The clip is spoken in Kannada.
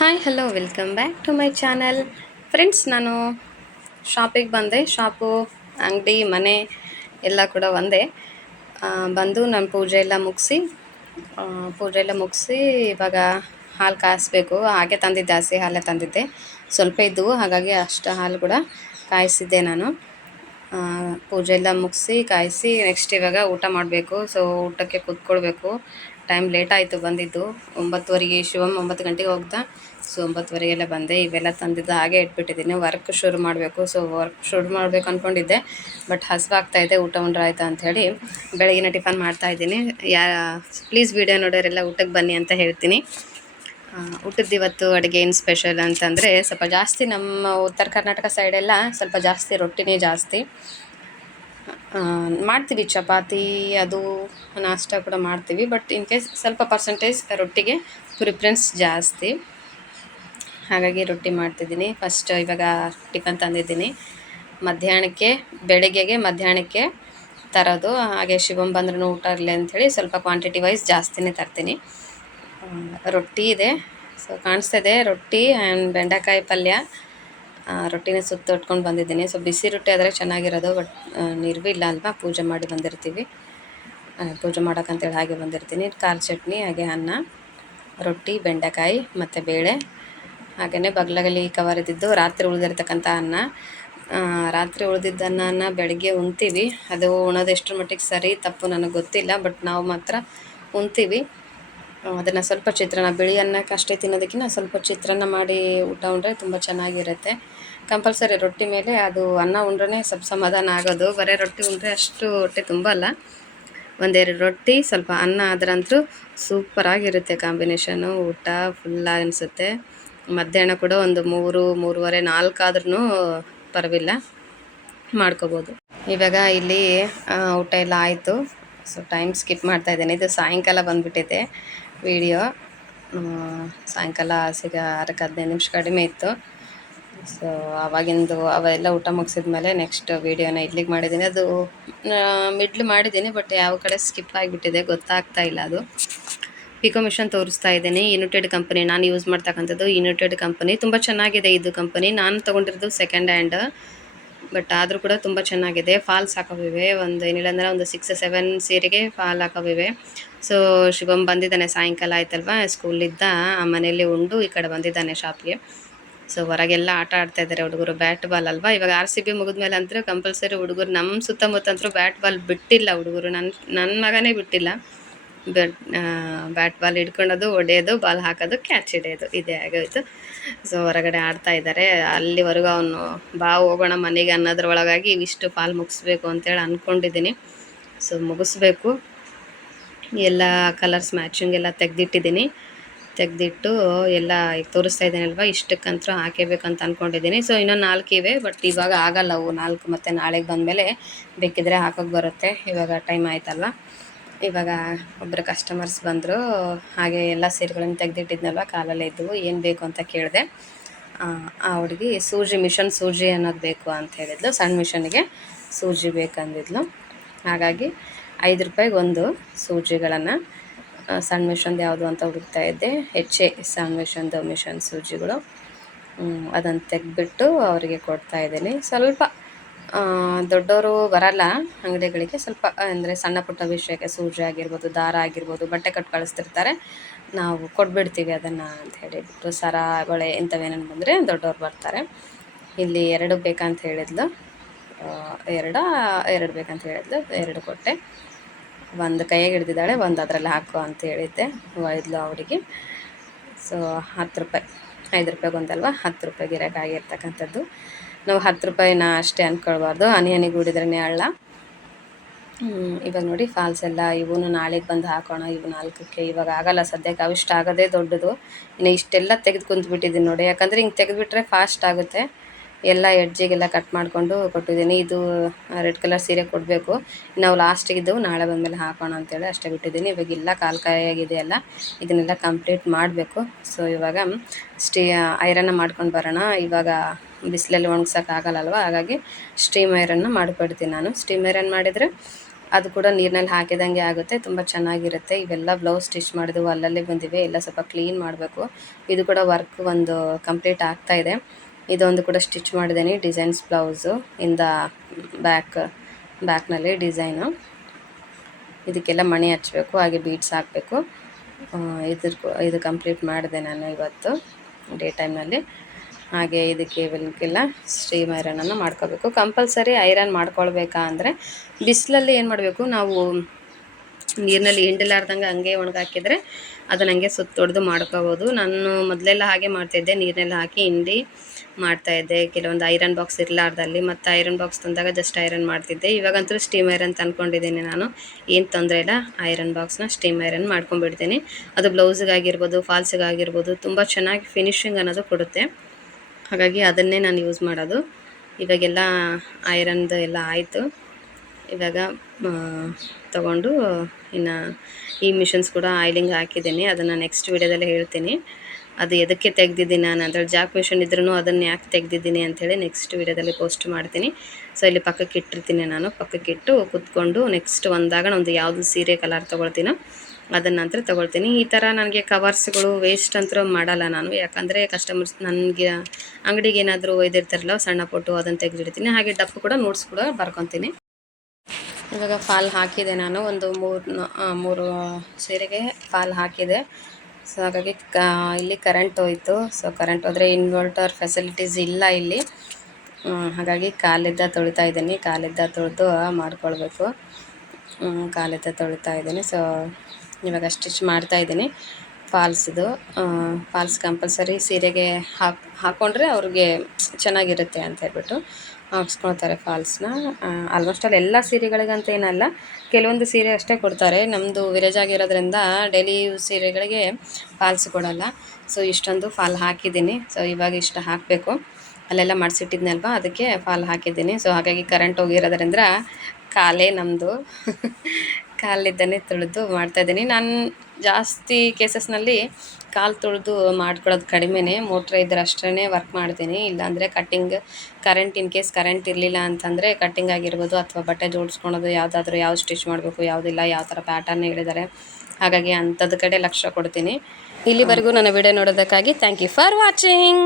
Hi hello welcome back to my channel. Friends, ನಾನು ಶಾಪಿಗೆ ಬಂದೆ. ಶಾಪು, ಅಂಗಡಿ, ಮನೆ ಎಲ್ಲ ಕೂಡ ಒಂದೇ. ಬಂದು ನಾನು ಪೂಜೆ ಎಲ್ಲ ಮುಗಿಸಿ ಇವಾಗ ಹಾಲು ಕಾಯಿಸ್ಬೇಕು. ಹಾಗೆ ತಂದಿದ್ದೆ, ಹಸಿ ಹಾಲೇ ತಂದಿದ್ದೆ. ಸ್ವಲ್ಪ ಇದ್ದವು, ಹಾಗಾಗಿ ಅಷ್ಟು ಹಾಲು ಕೂಡ ಕಾಯಿಸಿದ್ದೆ ನಾನು. ಪೂಜೆ ಎಲ್ಲ ಮುಗಿಸಿ ಕಾಯಿಸಿ ನೆಕ್ಸ್ಟ್ ಇವಾಗ ಊಟ ಮಾಡಬೇಕು. ಸೊ ಊಟಕ್ಕೆ ಕೂತ್ಕೊಳ್ಬೇಕು. ಟೈಮ್ ಲೇಟ್ ಆಯಿತು ಬಂದಿದ್ದು. 9:30ಗೆ ಶಿವಮ್ 9 ಗಂಟೆಗೆ ಹೋಗ್ತಾ. ಸೊ 9:30ಗೆಲ್ಲ ಬಂದೆ. ಇವೆಲ್ಲ ತಂದಿದ್ದು ಹಾಗೆ ಇಟ್ಬಿಟ್ಟಿದ್ದೀನಿ. ವರ್ಕ್ ಶುರು ಮಾಡಬೇಕು. ಸೊ ವರ್ಕ್ ಶುರು ಮಾಡಬೇಕು ಅಂದ್ಕೊಂಡಿದ್ದೆ, ಬಟ್ ಹಸಿವಾಗ್ತಾಯಿದೆ. ಊಟ ಉಂಡ್ರೆ ಆಯಿತಾ ಅಂಥೇಳಿ ಬೆಳಗಿನ ಟಿಫನ್ ಮಾಡ್ತಾಯಿದ್ದೀನಿ. ಪ್ಲೀಸ್ ವಿಡಿಯೋ ನೋಡೋರೆಲ್ಲ ಊಟಕ್ಕೆ ಬನ್ನಿ ಅಂತ ಹೇಳ್ತೀನಿ. ಊಟದ್ದು ಇವತ್ತು ಅಡುಗೆ ಏನು ಸ್ಪೆಷಲ್ ಅಂತಂದರೆ, ಸ್ವಲ್ಪ ಜಾಸ್ತಿ ನಮ್ಮ ಉತ್ತರ ಕರ್ನಾಟಕ ಸೈಡೆಲ್ಲ ಸ್ವಲ್ಪ ಜಾಸ್ತಿ ರೊಟ್ಟಿನೇ ಜಾಸ್ತಿ ಮಾಡ್ತೀವಿ. ಚಪಾತಿ ಅದು ನಾಷ್ಟ ಕೂಡ ಮಾಡ್ತೀವಿ, ಬಟ್ ಇನ್ ಕೇಸ್ ಸ್ವಲ್ಪ ಪರ್ಸೆಂಟೇಜ್ ರೊಟ್ಟಿಗೆ ಪ್ರಿಫರೆನ್ಸ್ ಜಾಸ್ತಿ. ಹಾಗಾಗಿ ರೊಟ್ಟಿ ಮಾಡ್ತಿದ್ದೀನಿ. ಫಸ್ಟ್ ಇವಾಗ ಟಿಫನ್ ತಂದಿದ್ದೀನಿ. ಬೆಳಗ್ಗೆಗೆ ಮಧ್ಯಾಹ್ನಕ್ಕೆ ತರೋದು. ಹಾಗೆ ಶಿವಮ್ ಬಂದ್ರೂ ಊಟ ಇರಲಿ ಅಂಥೇಳಿ ಸ್ವಲ್ಪ ಕ್ವಾಂಟಿಟಿ ವೈಸ್ ಜಾಸ್ತಿನೇ ತರ್ತೀನಿ. ರೊಟ್ಟಿ ಇದೆ, ಸೊ ಕಾಣಿಸ್ತಿದೆ. ರೊಟ್ಟಿ ಆ್ಯಂಡ್ ಬೆಂಡೆಕಾಯಿ ಪಲ್ಯ. ರೊಟ್ಟಿನ ಸುತ್ತೊಟ್ಕೊಂಡು ಬಂದಿದ್ದೀನಿ. ಸೊ ಬಿಸಿ ರೊಟ್ಟಿ ಆದರೆ ಚೆನ್ನಾಗಿರೋದು, ಬಟ್ ನೀರು ಇಲ್ಲ ಅಲ್ವಾ, ಪೂಜೆ ಮಾಡಿ ಬಂದಿರ್ತೀವಿ. ಪೂಜೆ ಮಾಡೋಕ್ಕಂತೇಳಿ ಹಾಗೆ ಬಂದಿರ್ತೀನಿ. ಖಾರ ಚಟ್ನಿ, ಹಾಗೆ ಅನ್ನ, ರೊಟ್ಟಿ, ಬೆಂಡೆಕಾಯಿ ಮತ್ತು ಬೇಳೆ. ಹಾಗೆಯೇ ಬಗ್ಲಗಲ್ಲಿ ಕವರ್ ಇದ್ದಿದ್ದು ರಾತ್ರಿ ಉಳಿದಿರ್ತಕ್ಕಂಥ ಅನ್ನ. ರಾತ್ರಿ ಉಳಿದಿದ್ದ ಅನ್ನನ ಬೆಳಗ್ಗೆ ಉಣ್ತೀವಿ. ಅದು ಉಣೋದು ಎಷ್ಟರ ಮಟ್ಟಿಗೆ ಸರಿ ತಪ್ಪು ನನಗೆ ಗೊತ್ತಿಲ್ಲ, ಬಟ್ ನಾವು ಮಾತ್ರ ಉಣ್ತೀವಿ. ಅದನ್ನು ಸ್ವಲ್ಪ ಬಿಳಿ ಅನ್ನಕ್ಕೆ ಅಷ್ಟೇ ತಿನ್ನೋದಕ್ಕಿಂತ ಸ್ವಲ್ಪ ಚಿತ್ರಾನ್ನ ಮಾಡಿ ಊಟ ಉಂಡ್ರೆ ತುಂಬ ಚೆನ್ನಾಗಿರುತ್ತೆ. ಕಂಪಲ್ಸರಿ ರೊಟ್ಟಿ ಮೇಲೆ ಅದು ಅನ್ನ ಉಂಡ್ರೆ ಸ್ವಲ್ಪ ಸಮಾಧಾನ ಆಗೋದು. ಬರೀ ರೊಟ್ಟಿ ಉಂಡ್ರೆ ಅಷ್ಟು ಹೊಟ್ಟೆ ತುಂಬಲ್ಲ. ಒಂದೆರಡು ರೊಟ್ಟಿ ಸ್ವಲ್ಪ ಅನ್ನ ಆದ್ರಂತೂ ಸೂಪರಾಗಿರುತ್ತೆ ಕಾಂಬಿನೇಷನ್ನು. ಊಟ ಫುಲ್ಲ ಅನಿಸುತ್ತೆ. ಮಧ್ಯಾಹ್ನ ಕೂಡ ಒಂದು 3, 3:30, 4 ಆದ್ರೂ ಪರವಾಗಿಲ್ಲ, ಮಾಡ್ಕೋಬೋದು. ಇವಾಗ ಇಲ್ಲಿ ಊಟ ಎಲ್ಲ ಆಯಿತು. ಸೊ ಟೈಮ್ ಸ್ಕಿಪ್ ಮಾಡ್ತಾಯಿದ್ದೇನೆ. ಇದು ಸಾಯಂಕಾಲ ಬಂದುಬಿಟ್ಟಿದೆ ವಿಡಿಯೋ. ಸಾಯಂಕಾಲ 6-15 ನಿಮಿಷ ಕಡಿಮೆ ಇತ್ತು. ಸೊ ಅವೆಲ್ಲ ಊಟ ಮುಗಿಸಿದ್ಮೇಲೆ ನೆಕ್ಸ್ಟ್ ವೀಡಿಯೋನ ಇಲ್ಲಿಗೆ ಮಾಡಿದ್ದೀನಿ. ಅದು ಮಿಡ್ಲ್ ಮಾಡಿದ್ದೀನಿ, ಬಟ್ ಯಾವ ಕಡೆ ಸ್ಕಿಪ್ ಆಗಿಬಿಟ್ಟಿದೆ ಗೊತ್ತಾಗ್ತಾ ಇಲ್ಲ. ಅದು ಪಿಕೋ ಮಿಷನ್ ತೋರಿಸ್ತಾ ಇದ್ದೀನಿ. ಯುನೈಟೆಡ್ ಕಂಪನಿ ನಾನು ಯೂಸ್ ಮಾಡ್ತಕ್ಕಂಥದ್ದು. ಯುನೈಟೆಡ್ ಕಂಪನಿ ತುಂಬ ಚೆನ್ನಾಗಿದೆ. ಇದು ಕಂಪನಿ ನಾನು ತೊಗೊಂಡಿರೋದು ಸೆಕೆಂಡ್ ಹ್ಯಾಂಡ್, ಬಟ್ ಆದರೂ ಕೂಡ ತುಂಬ ಚೆನ್ನಾಗಿದೆ. ಫಾಲ್ಸ್ ಹಾಕೋವಿವೆ. ಏನಿಲ್ಲ ಅಂದರೆ ಒಂದು 6-7 ಸೀರೆಗೆ ಫಾಲ್ ಹಾಕೋವಿವೆ. ಸೊ ಶಿವಮ್ ಬಂದಿದ್ದಾನೆ, ಸಾಯಂಕಾಲ ಆಯ್ತಲ್ವ, ಸ್ಕೂಲಿದ್ದ ಆ ಮನೆಯಲ್ಲಿ ಉಂಡು ಈ ಕಡೆ ಬಂದಿದ್ದಾನೆ ಶಾಪ್ಗೆ. ಸೊ ಹೊರಗೆಲ್ಲ ಆಟ ಆಡ್ತಾಯಿದ್ದಾರೆ ಹುಡುಗರು. ಬ್ಯಾಟ್ ಬಾಲ್ ಅಲ್ವಾ, ಇವಾಗ RCB ಮುಗಿದ್ಮೇಲೆ ಅಂತೂ ಕಂಪಲ್ಸರಿ ಹುಡುಗರು ನಮ್ಮ ಸುತ್ತಮುತ್ತ ಅಂತೂ ಬ್ಯಾಟ್ ಬಾಲ್ ಬಿಟ್ಟಿಲ್ಲ ಹುಡುಗರು. ನನ್ನ ಮಗನೇ ಬಿಟ್ಟಿಲ್ಲ. ಬ್ಯಾಟ್ ಬಾಲ್ ಹಿಡ್ಕೊಳ್ಳೋದು, ಹೊಡೆಯೋದು, ಬಾಲ್ ಹಾಕೋದು, ಕ್ಯಾಚ್ ಹಿಡಿಯೋದು, ಇದೇ ಆಗೋಯ್ತು. ಸೊ ಹೊರಗಡೆ ಆಡ್ತಾ ಇದ್ದಾರೆ. ಅಲ್ಲಿವರೆಗೂ ಅವನು ಬಾ ಹೋಗೋಣ ಮನೆಗೆ ಅನ್ನೋದ್ರೊಳಗಾಗಿ ಇವಿಷ್ಟು ಪಾಲ್ ಮುಗಿಸ್ಬೇಕು ಅಂತೇಳಿ ಅಂದ್ಕೊಂಡಿದ್ದೀನಿ. ಸೊ ಮುಗಿಸ್ಬೇಕು. ಎಲ್ಲ ಕಲರ್ಸ್ ಮ್ಯಾಚಿಂಗ್ ಎಲ್ಲ ತೆಗೆದಿಟ್ಟು ಎಲ್ಲ ಈಗ ತೋರಿಸ್ತಾ ಇದ್ದೀನಲ್ವ, ಇಷ್ಟಕ್ಕಂತೂ ಹಾಕೇಬೇಕಂತ ಅಂದ್ಕೊಂಡಿದ್ದೀನಿ. ಸೊ ಇನ್ನೊಂದು 4 ಇವೆ, ಬಟ್ ಇವಾಗ ಆಗಲ್ಲ ಅವು 4, ಮತ್ತು ನಾಳೆಗೆ ಬಂದಮೇಲೆ ಬೇಕಿದ್ರೆ ಹಾಕೋಕ್ಕೆ ಬರುತ್ತೆ. ಇವಾಗ ಟೈಮ್ ಆಯ್ತಲ್ವ. ಇವಾಗ ಒಬ್ಬರು ಕಸ್ಟಮರ್ಸ್ ಬಂದರು. ಹಾಗೆ ಎಲ್ಲ ಸೀರೆಗಳನ್ನು ತೆಗೆದಿಟ್ಟಿದ್ನಲ್ವ, ಕಾಲಲ್ಲೇ ಇದ್ದವು. ಏನು ಬೇಕು ಅಂತ ಕೇಳಿದೆ. ಆ ಹುಡುಗಿ ಮಿಷನ್ ಸೂಜಿ ಅನ್ನೋದು ಬೇಕು ಅಂತ ಹೇಳಿದ್ಲು. ಸಣ್ಣ ಮಿಷನ್ಗೆ ಸೂಜಿ ಬೇಕಂದಿದ್ಲು. ಹಾಗಾಗಿ 5 ರೂಪಾಯಿಗೆ ಒಂದು ಸೂಜಿಗಳನ್ನು, ಸಣ್ಣ ಮಿಷನ್ದು ಯಾವುದು ಅಂತ ಹುಡುಕ್ತಾ ಇದ್ದೆ. ಸಣ್ಣ ಮಿಷನ್ ಸೂಜಿಗಳು. ಅದನ್ನು ತೆಗೆದ್ಬಿಟ್ಟು ಅವರಿಗೆ ಕೊಡ್ತಾಯಿದ್ದೀನಿ. ಸ್ವಲ್ಪ ದೊಡ್ಡವರು ಬರಲ್ಲ ಅಂಗಡಿಗಳಿಗೆ, ಸ್ವಲ್ಪ ಅಂದರೆ ಸಣ್ಣ ಪುಟ್ಟ ವಿಷಯಕ್ಕೆ ಸೂಜಿ ಆಗಿರ್ಬೋದು, ದಾರ ಆಗಿರ್ಬೋದು, ಬಟ್ಟೆ ಕಟ್ಟು ಕಳಿಸ್ತಿರ್ತಾರೆ, ನಾವು ಕೊಟ್ಬಿಡ್ತೀವಿ ಅದನ್ನು ಅಂತ ಹೇಳಿಬಿಟ್ಟು. ಸರ, ಬಳೆ ಇಂಥವೇನೇನು ಬಂದರೆ ದೊಡ್ಡವ್ರು ಬರ್ತಾರೆ. ಇಲ್ಲಿ 2 ಬೇಕಂತ ಹೇಳಿದ್ಲು. 2 ಬೇಕಂತ ಹೇಳಿದ್ಲು. 2 ಕೊಟ್ಟೆ. ಒಂದು ಕೈಯಾಗೆ ಹಿಡ್ದಿದ್ದಾಳೆ, ಒಂದು ಅದರಲ್ಲಿ ಹಾಕು ಅಂತ ಹೇಳಿದ್ದೆ. ಒಯ್ದ್ಲು ಅವಳಿಗೆ. ಸೊ 10 ರೂಪಾಯಿ, 5 ರೂಪಾಯಿಗೆ ಒಂದಲ್ವ, 10 ರೂಪಾಯಿ ಗಿರಾಕಾಗಿರ್ತಕ್ಕಂಥದ್ದು. ನಾವು 10 ರೂಪಾಯಿನ ಅಷ್ಟೇ ಅಂದ್ಕೊಳ್ಬಾರ್ದು, ಹನಿಗೂಡಿದ್ರೇ ಹಳ್ಳ. ಇವಾಗ ನೋಡಿ ಫಾಲ್ಸ್ ಎಲ್ಲ ಇವೂ ನಾಳೆಗೆ ಬಂದು ಹಾಕೋಣ. ಇವು 4ಕ್ಕೆ ಇವಾಗ ಆಗಲ್ಲ ಸದ್ಯಕ್ಕೆ, ಅವಿಷ್ಟು ಆಗೋದೇ ದೊಡ್ಡದು. ಇನ್ನು ಇಷ್ಟೆಲ್ಲ ತೆಗೆದು ಕುಂತ್ಬಿಟ್ಟಿದ್ದೀನಿ ನೋಡಿ, ಯಾಕಂದರೆ ಹಿಂಗೆ ತೆಗೆದುಬಿಟ್ರೆ ಫಾಸ್ಟ್ ಆಗುತ್ತೆ. ಎಲ್ಲ ಎಡ್ಜಿಗೆಲ್ಲ ಕಟ್ ಮಾಡಿಕೊಂಡು ಕೊಟ್ಟಿದ್ದೀನಿ. ಇದು ರೆಡ್ ಕಲರ್ ಸೀರೆ ಕೊಡಬೇಕು. ನಾವು ಲಾಸ್ಟಿಗಿದ್ದು ನಾಳೆ ಬಂದಮೇಲೆ ಹಾಕೋಣ ಅಂತೇಳಿ ಅಷ್ಟೇ ಬಿಟ್ಟಿದ್ದೀನಿ. ಇವಾಗೆಲ್ಲ ಕಾಯಿಯಾಗಿದೆಯಲ್ಲ, ಇದನ್ನೆಲ್ಲ ಕಂಪ್ಲೀಟ್ ಮಾಡಬೇಕು. ಸೊ ಇವಾಗ ಐರನ್ನ ಮಾಡ್ಕೊಂಡು ಬರೋಣ. ಇವಾಗ ಬಿಸಿಲಲ್ಲಿ ಒಣಗ್ಸೋಕ್ಕಾಗಲ್ಲಲ್ವ, ಹಾಗಾಗಿ ಸ್ಟೀಮ್ ಐರನ್ನ ಮಾಡಿಬಿಡ್ತೀನಿ ನಾನು. ಸ್ಟೀಮ್ ಐರನ್ ಮಾಡಿದರೆ ಅದು ಕೂಡ ನೀರಿನಲ್ಲಿ ಹಾಕಿದಂಗೆ ಆಗುತ್ತೆ, ತುಂಬ ಚೆನ್ನಾಗಿರುತ್ತೆ. ಇವೆಲ್ಲ ಬ್ಲೌಸ್ ಸ್ಟಿಚ್ ಮಾಡಿದ್ವು ಅಲ್ಲಲ್ಲೇ ಬಂದಿವೆ, ಎಲ್ಲ ಸ್ವಲ್ಪ ಕ್ಲೀನ್ ಮಾಡಬೇಕು. ಇದು ಕೂಡ ವರ್ಕ್ ಒಂದು ಕಂಪ್ಲೀಟ್ ಆಗ್ತಾ ಇದೆ. ಇದೊಂದು ಕೂಡ ಸ್ಟಿಚ್ ಮಾಡಿದ್ದೀನಿ, ಡಿಸೈನ್ಸ್ ಬ್ಲೌಸು ಇಂದ ಬ್ಯಾಕ್ನಲ್ಲಿ ಡಿಸೈನು. ಇದಕ್ಕೆಲ್ಲ ಮಣಿ ಹಚ್ಚಬೇಕು, ಹಾಗೆ ಬೀಡ್ಸ್ ಹಾಕಬೇಕು. ಇದು ಕಂಪ್ಲೀಟ್ ಮಾಡಿದೆ ನಾನು ಇವತ್ತು ಡೇ ಟೈಮ್ನಲ್ಲಿ. ಹಾಗೆ ಇದಕ್ಕೆಲ್ಲ ಸ್ಟೀಮ್ ಐರನನ್ನು ಮಾಡ್ಕೋಬೇಕು. ಕಂಪಲ್ಸರಿ ಐರನ್ ಮಾಡ್ಕೊಳ್ಬೇಕಾ ಅಂದರೆ ಬಿಸಿಲಲ್ಲಿ ಏನು ಮಾಡಬೇಕು, ನಾವು ನೀರಿನಲ್ಲಿ ಹಿಂಡಲಾರ್ದಂಗೆ ಹಂಗೆ ಒಣಗಾಕಿದರೆ ಅದನ್ನು ಹಂಗೆ ಸುತ್ತೊಡೆದು ಮಾಡ್ಕೋಬೋದು. ನಾನು ಮೊದಲೆಲ್ಲ ಹಾಗೆ ಮಾಡ್ತಾಯಿದ್ದೆ, ನೀರಿನೆಲ್ಲ ಹಾಕಿ ಹಿಂಡಿ ಮಾಡ್ತಾಯಿದ್ದೆ. ಕೆಲವೊಂದು ಐರನ್ ಬಾಕ್ಸ್ ಇರಲಾರ್ದಲ್ಲಿ, ಮತ್ತು ಐರನ್ ಬಾಕ್ಸ್ ತಂದಾಗ ಜಸ್ಟ್ ಐರನ್ ಮಾಡ್ತಿದ್ದೆ. ಇವಾಗಂತೂ ಸ್ಟೀಮ್ ಐರನ್ ತಂದ್ಕೊಂಡಿದ್ದೀನಿ ನಾನು, ಏನು ತೊಂದರೆ ಇಲ್ಲ. ಐರನ್ ಬಾಕ್ಸ್ನ ಸ್ಟೀಮ್ ಐರನ್ ಮಾಡ್ಕೊಂಡ್ಬಿಡ್ತೀನಿ. ಅದು ಬ್ಲೌಸಿಗಾಗಿರ್ಬೋದು, ಫಾಲ್ಸಿಗಾಗಿರ್ಬೋದು ತುಂಬ ಚೆನ್ನಾಗಿ ಫಿನಿಶಿಂಗ್ ಅನ್ನೋದು ಕೊಡುತ್ತೆ. ಹಾಗಾಗಿ ಅದನ್ನೇ ನಾನು ಯೂಸ್ ಮಾಡೋದು. ಇವಾಗೆಲ್ಲ ಐರನ್ದು ಎಲ್ಲ ಆಯಿತು. ಇವಾಗ ತಗೊಂಡು ಇನ್ನು ಈ ಮಿಷನ್ಸ್ ಕೂಡ ಆಯಿಲಿಂಗ್ ಹಾಕಿದ್ದೀನಿ. ಅದನ್ನು ನೆಕ್ಸ್ಟ್ ವೀಡಿಯೋದಲ್ಲಿ ಹೇಳ್ತೀನಿ, ಅದು ಎದಕ್ಕೆ ತೆಗೆದಿದ್ದೀನಿ ನಾನು ಅದ್ರಲ್ಲಿ ಜಾಕ್ ಮಿಷನ್ ಇದ್ರೂ ಅದನ್ನು ಯಾಕೆ ತೆಗೆದಿದ್ದೀನಿ ಅಂಥೇಳಿ ನೆಕ್ಸ್ಟ್ ವೀಡಿಯೋದಲ್ಲಿ ಪೋಸ್ಟ್ ಮಾಡ್ತೀನಿ. ಸೊ ಇಲ್ಲಿ ಪಕ್ಕಕ್ಕೆ ಇಟ್ಟಿರ್ತೀನಿ, ನಾನು ಪಕ್ಕಕ್ಕಿಟ್ಟು ಕೂತ್ಕೊಂಡು ನೆಕ್ಸ್ಟ್ ಒಂದು ಯಾವುದು ಸೀರೆ ಕಲರ್ ತೊಗೊಳ್ತೀನೋ ಅದನ್ನು ನಂತರ ತೊಗೊಳ್ತೀನಿ. ಈ ಥರ ನನಗೆ ಕವರ್ಸ್ಗಳು ವೇಸ್ಟ್ ಅಂತೂ ಮಾಡಲ್ಲ ನಾನು, ಯಾಕಂದರೆ ಕಸ್ಟಮರ್ಸ್ ನನಗೆ ಅಂಗಡಿಗೆ ಏನಾದರೂ ಒಯ್ದಿರ್ತಾರಲ್ಲ ಸಣ್ಣ ಪುಟ್ಟು, ಅದನ್ನು ತೆಗೆದಿಡ್ತೀನಿ. ಹಾಗೆ ಡಪ್ಪು ಕೂಡ ನೋಟ್ಸ್ ಕೂಡ ಬರ್ಕೊತೀನಿ. ಇವಾಗ ಫಾಲ್ ಹಾಕಿದೆ ನಾನು, ಒಂದು ಮೂರು ಸೀರೆಗೆ ಫಾಲ್ ಹಾಕಿದೆ. ಸೊ ಹಾಗಾಗಿ ಇಲ್ಲಿ ಕರೆಂಟ್ ಹೋಯಿತು. ಸೊ ಕರೆಂಟ್ ಹೋದರೆ ಇನ್ವರ್ಟರ್ ಫೆಸಿಲಿಟೀಸ್ ಇಲ್ಲ ಇಲ್ಲಿ. ಹಾಗಾಗಿ ಕಾಲಿದ್ದ ತೊಳಿತಾ ಇದ್ದೀನಿ, ಕಾಲಿದ್ದ ತೊಳೆದು ಮಾಡ್ಕೊಳ್ಬೇಕು. ಕಾಲಿದ್ದ ತೊಳಿತಾ ಇದ್ದೀನಿ. ಸೊ ಇವಾಗ ಸ್ಟಿಚ್ ಮಾಡ್ತಾಯಿದ್ದೀನಿ ಫಾಲ್ಸ್ದು. ಫಾಲ್ಸ್ ಕಂಪಲ್ಸರಿ ಸೀರೆಗೆ ಹಾಕ್ಕೊಂಡ್ರೆ ಅವ್ರಿಗೆ ಚೆನ್ನಾಗಿರುತ್ತೆ ಅಂತ ಹೇಳ್ಬಿಟ್ಟು ಹಾಕ್ಸ್ಕೊಳ್ತಾರೆ ಫಾಲ್ಸ್ನ. ಆಲ್ಮೋಸ್ಟ್ ಎಲ್ಲ ಸೀರೆಗಳಿಗಂತ ಏನಲ್ಲ, ಕೆಲವೊಂದು ಸೀರೆ ಅಷ್ಟೇ ಕೊಡ್ತಾರೆ. ನಮ್ಮದು ವಿರೇಜ್ ಆಗಿರೋದ್ರಿಂದ ಡೈಲಿ ಯೂಸ್ ಸೀರೆಗಳಿಗೆ ಫಾಲ್ಸ್ ಕೊಡೋಲ್ಲ. ಸೊ ಇಷ್ಟೊಂದು ಫಾಲ್ ಹಾಕಿದ್ದೀನಿ. ಸೊ ಇವಾಗ ಇಷ್ಟು ಹಾಕಬೇಕು, ಅಲ್ಲೆಲ್ಲ ಮಾಡಿಸಿಟ್ಟಿದ್ನಲ್ವ ಅದಕ್ಕೆ ಫಾಲ್ ಹಾಕಿದ್ದೀನಿ. ಸೊ ಹಾಗಾಗಿ ಕರೆಂಟ್ ಹೋಗಿರೋದ್ರಿಂದ ಕಾಲೇ ನಮ್ಮದು ಕಾಲಿದ್ದನ್ನೇ ತೊಳೆದು ಮಾಡ್ತಾಯಿದ್ದೀನಿ. ನಾನು ಜಾಸ್ತಿ ಕೇಸಸ್ನಲ್ಲಿ ಕಾಲು ತೊಳೆದು ಮಾಡ್ಕೊಳ್ಳೋದು ಕಡಿಮೆನೇ. ಮೋಟ್ರ್ ಇದ್ದರೆ ಅಷ್ಟೇ ವರ್ಕ್ ಮಾಡ್ತೀನಿ. ಇಲ್ಲಾಂದರೆ cutting, current in case current ಇರಲಿಲ್ಲ ಅಂತಂದರೆ ಕಟ್ಟಿಂಗ್ ಆಗಿರ್ಬೋದು, ಅಥವಾ ಬಟ್ಟೆ ಜೋಡಿಸ್ಕೊಳೋದು, ಯಾವುದು ಸ್ಟಿಚ್ ಮಾಡಬೇಕು, ಯಾವುದಿಲ್ಲ, ಯಾವ ಥರ ಪ್ಯಾಟರ್ನ್ ಹೇಳಿದ್ದಾರೆ, ಹಾಗಾಗಿ ಅಂಥದ್ದು ಕಡೆ ಲಕ್ಷ್ಯ ಕೊಡ್ತೀನಿ. ಇಲ್ಲಿವರೆಗೂ ನನ್ನ ವಿಡಿಯೋ ನೋಡೋದಕ್ಕಾಗಿ ಥ್ಯಾಂಕ್ ಯು ಫಾರ್ ವಾಚಿಂಗ್.